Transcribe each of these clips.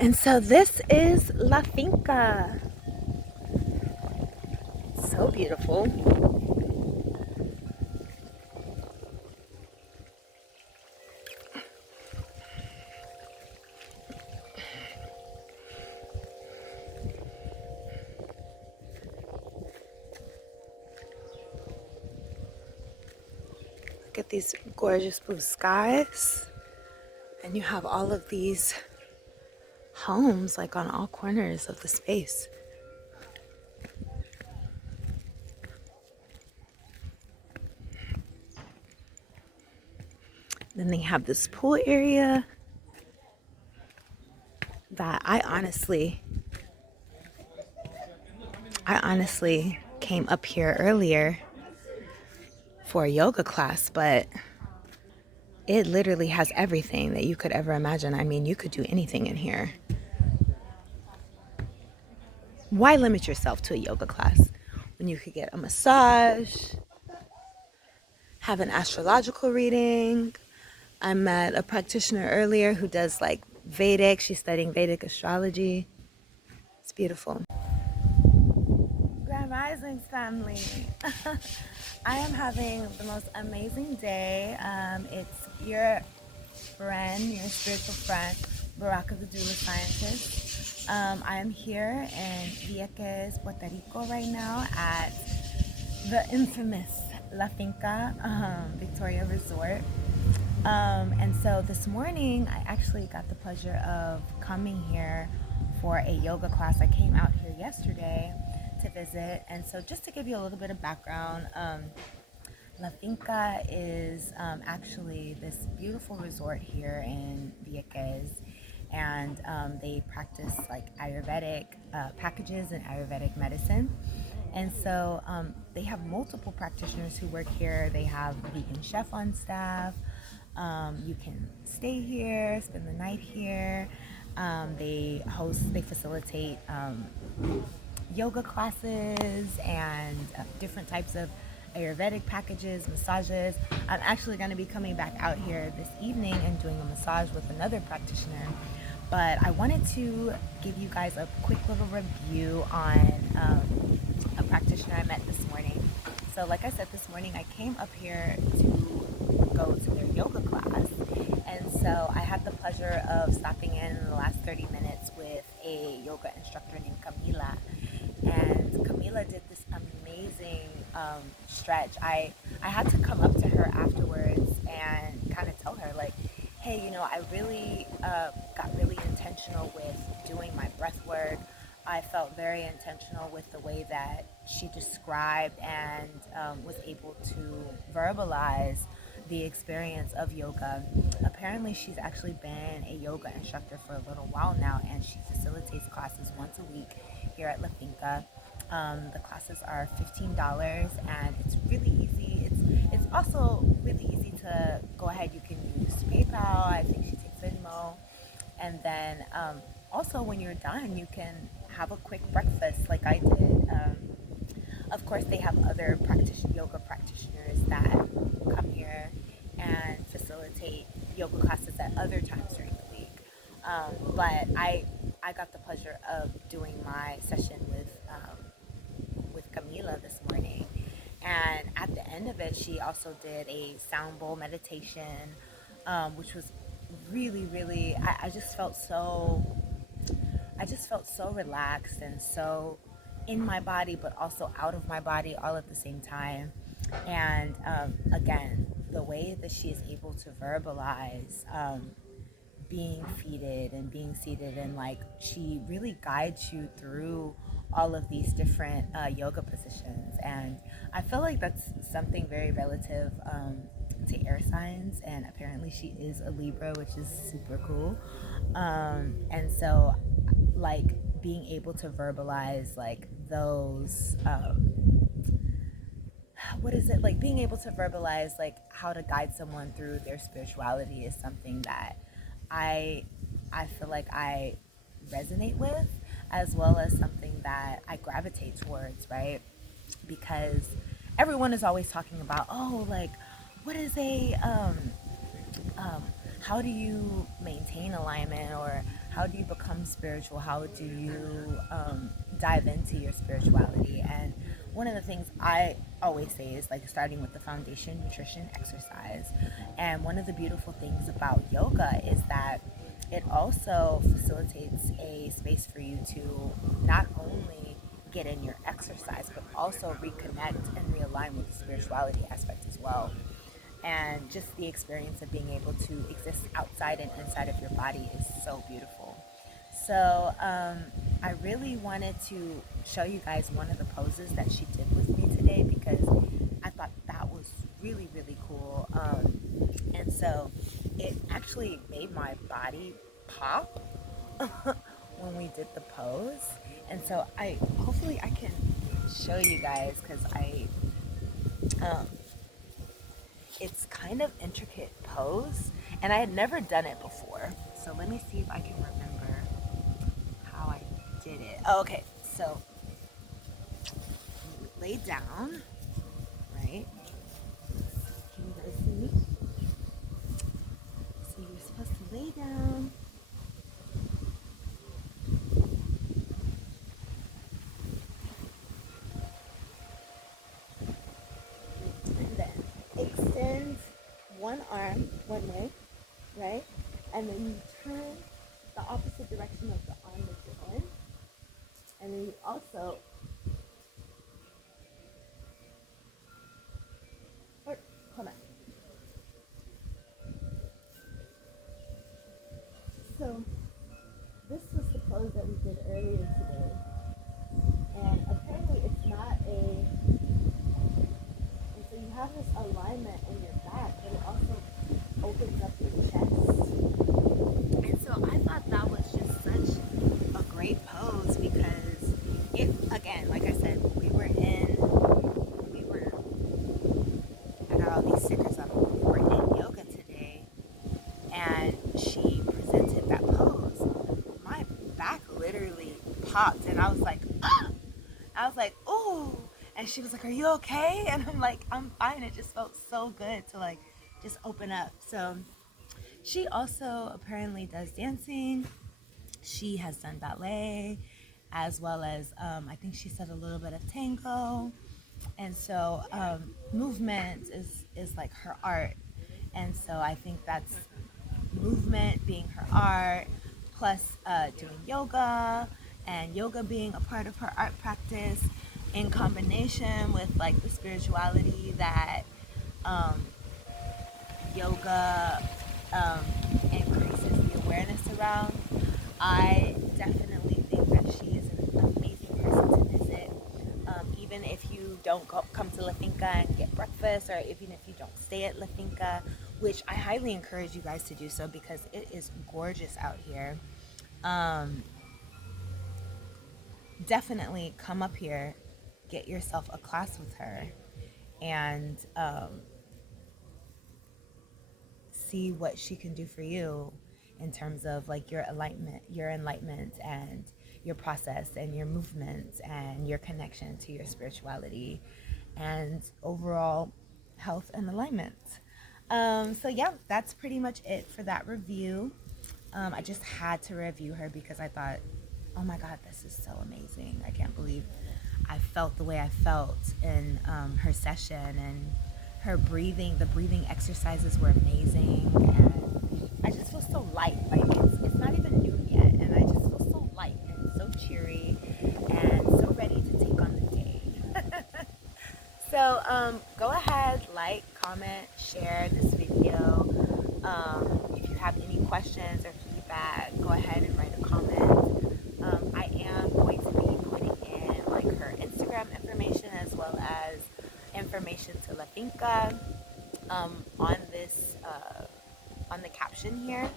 And so this is La Finca. So beautiful. Look at these gorgeous blue skies. And you have all of these homes like on all corners of the space. Then they have this pool area that I honestly came up here earlier for a yoga class, but it literally has everything that you could ever imagine. I mean, you could do anything in here. Why limit yourself to a yoga class when you could get a massage, have an astrological reading? I met a practitioner earlier who does like Vedic. She's studying Vedic astrology. It's beautiful. Grand Risings family. I am having the most amazing day. It's your friend, your spiritual friend, Baraka the Doula Scientist. I am here in Vieques, Puerto Rico right now at the infamous La Finca Victoria Resort. And so this morning I actually got the pleasure of coming here for a yoga class. I came out here yesterday to visit, and so just to give you a little bit of background, La Finca is actually this beautiful resort here in Vieques, and they practice like Ayurvedic packages and Ayurvedic medicine. And so they have multiple practitioners who work here. They have a vegan chef on staff. You can stay here, spend the night here. They facilitate yoga classes and different types of Ayurvedic packages, massages. I'm actually going to be coming back out here this evening and doing a massage with another practitioner. But I wanted to give you guys a quick little review on a practitioner I met this morning. So like I said, this morning I came up here to go to their yoga class. And so I had the pleasure of stopping in the last 30 minutes with a yoga instructor named Camila. And Camila did this amazing stretch. I had to come up to her afterwards and kind of tell her like, hey, you know, I really got really intentional with doing my breath work. I felt very intentional with the way that she described and was able to verbalize the experience of yoga. Apparently, she's actually been a yoga instructor for a little while now, and she facilitates classes once a week here at La Finca. The classes are $15, and it's really easy. It's also really easy to go ahead. You can use PayPal. I think she takes Venmo, and then also when you're done, you can have a quick breakfast like I did. Of course, they have other yoga practitioners that come here and facilitate yoga classes at other times during the week. But I got the pleasure of doing my session with Camila this morning, and at the end of it, she also did a sound bowl meditation, which was really, really. I just felt so relaxed and so in my body, but also out of my body all at the same time. And again, the way that she is able to verbalize being seated and like she really guides you through all of these different yoga positions. And I feel like that's something very relative to air signs, and apparently she is a Libra, which is super cool. And so like being able to verbalize like those what is it, like being able to verbalize like how to guide someone through their spirituality is something that I I feel like I resonate with, as well as something that I gravitate towards, right? Because everyone is always talking about, oh, like what is a how do you maintain alignment, or how do you become spiritual? How do you dive into your spirituality? And one of the things I always say is like starting with the foundation, nutrition, exercise. And one of the beautiful things about yoga is that it also facilitates a space for you to not only get in your exercise, but also reconnect and realign with the spirituality aspect as well. And just the experience of being able to exist outside and inside of your body is so beautiful. So I really wanted to show you guys one of the poses that she did with me today because I thought that was really, really cool. And so it actually made my body pop when we did the pose. And so hopefully I can show you guys because um, it's kind of intricate pose and I had never done it before. So let me see if I can remember how I did it. Oh, okay, so lay down, right? Can you guys see me? So you're supposed to lay down. And then extend one arm one way, right? And then you turn the opposite direction of the arm that you're in. And then you also, or hold on. So this was the pose that we did earlier today. And apparently it's not and so you have this alignment in your back, but it also opens up your chest. And so I thought that was just such a great pose because it, again, like I said, I got all these stickers up. We were in yoga today and she presented that pose. My back literally popped and I was like, ah! I was like, oh, and she was like, are you okay? And I'm like, I'm fine. It just felt so good to like just open up. So she also apparently does dancing. She has done ballet as well as I think she said a little bit of tango. And so movement is like her art. And so I think that's movement being her art, plus doing yoga, and yoga being a part of her art practice in combination with like the spirituality that um, yoga increases the awareness around. I definitely think that she is an amazing person to visit. Even if you don't come to La Finca and get breakfast, or even if you don't stay at La Finca, which I highly encourage you guys to do so because it is gorgeous out here. Um, Definitely come up here, get yourself a class with her, and see what she can do for you in terms of like your enlightenment and your process and your movement and your connection to your spirituality and overall health and alignment. So yeah, that's pretty much it for that review. I just had to review her because I thought, oh my God, this is so amazing. I can't believe I felt the way I felt in her session, and the breathing exercises were amazing, and I just feel so light. Like it's not even noon yet, and I just feel so light and so cheery and so ready to take on the day. So go ahead, like, comment, share this video. If you have any questions or feedback, go ahead and write a comment. I am going to be putting in like her Instagram information as well as information to La Finca on this on the caption here.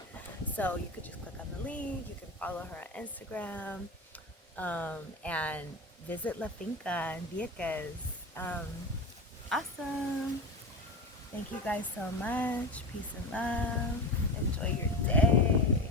So you could just click on the link. You can follow her on Instagram and visit La Finca and Vieques. Awesome. Thank you guys so much. Peace and love. Enjoy your day.